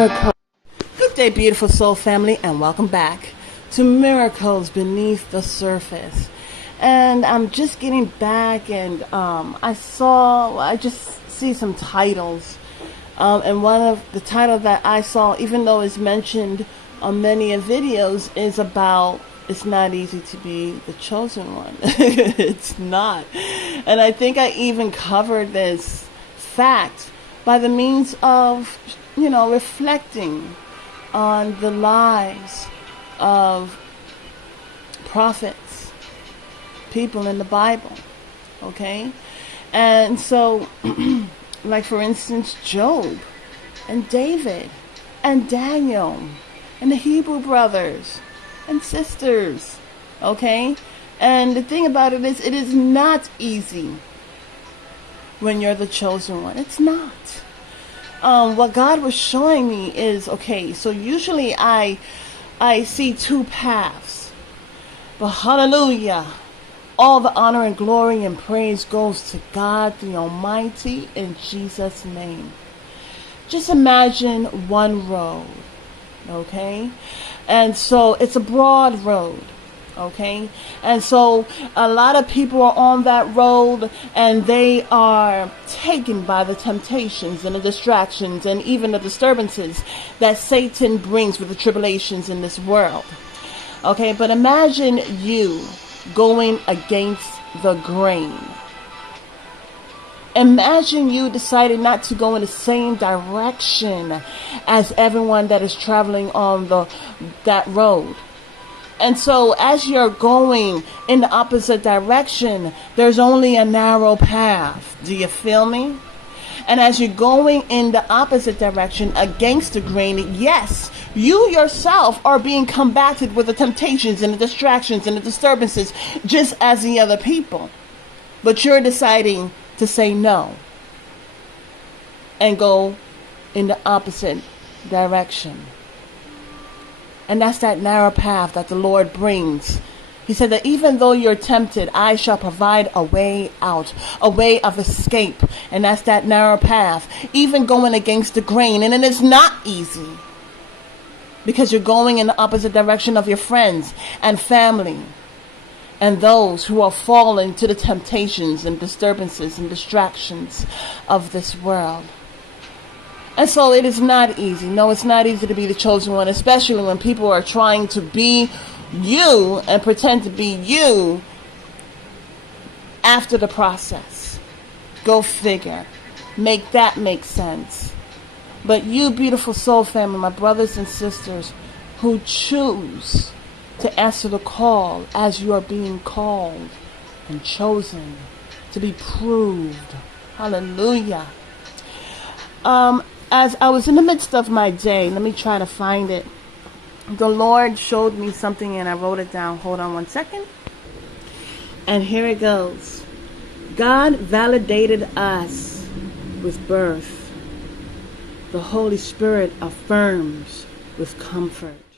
Miracle. Good day, beautiful soul family, and welcome back to Miracles Beneath the Surface. And I'm just getting back, and I just see some titles. And one of the title that I saw, even though it's mentioned on many videos, is about it's not easy to be the chosen one. It's not. And I think I even covered this fact by the means of, reflecting on the lives of prophets, people in the Bible. Okay? And so, like for instance, Job and David and Daniel and the Hebrew brothers and sisters. Okay? And the thing about it is not easy when you're the chosen one. It's not. What God was showing me is, okay, so usually I see two paths. But hallelujah, all the honor and glory and praise goes to God the Almighty in Jesus' name. Just imagine one road, okay? And so it's a broad road. Okay, and so a lot of people are on that road, and they are taken by the temptations and the distractions and even the disturbances that Satan brings with the tribulations in this world. Okay, but imagine you going against the grain. Imagine you decided not to go in the same direction as everyone that is traveling on that road. And so as you're going in the opposite direction, there's only a narrow path. Do you feel me? And as you're going in the opposite direction against the grain, yes, you yourself are being combated with the temptations and the distractions and the disturbances just as the other people. But you're deciding to say no and go in the opposite direction. And that's that narrow path that the Lord brings. He said that even though you're tempted, I shall provide a way out, a way of escape. And that's that narrow path, even going against the grain. And it is not easy because you're going in the opposite direction of your friends and family and those who are falling to the temptations and disturbances and distractions of this world. And so it is not easy. No, it's not easy to be the chosen one, especially when people are trying to be you and pretend to be you after the process. Go figure. Make that make sense. But you, beautiful soul family, my brothers and sisters, who choose to answer the call as you are being called and chosen to be proved. Hallelujah. As I was in the midst of my day, let me try to find it. The Lord showed me something and I wrote it down. Hold on one second. And here it goes. God validated us with birth. The Holy Spirit affirms with comfort.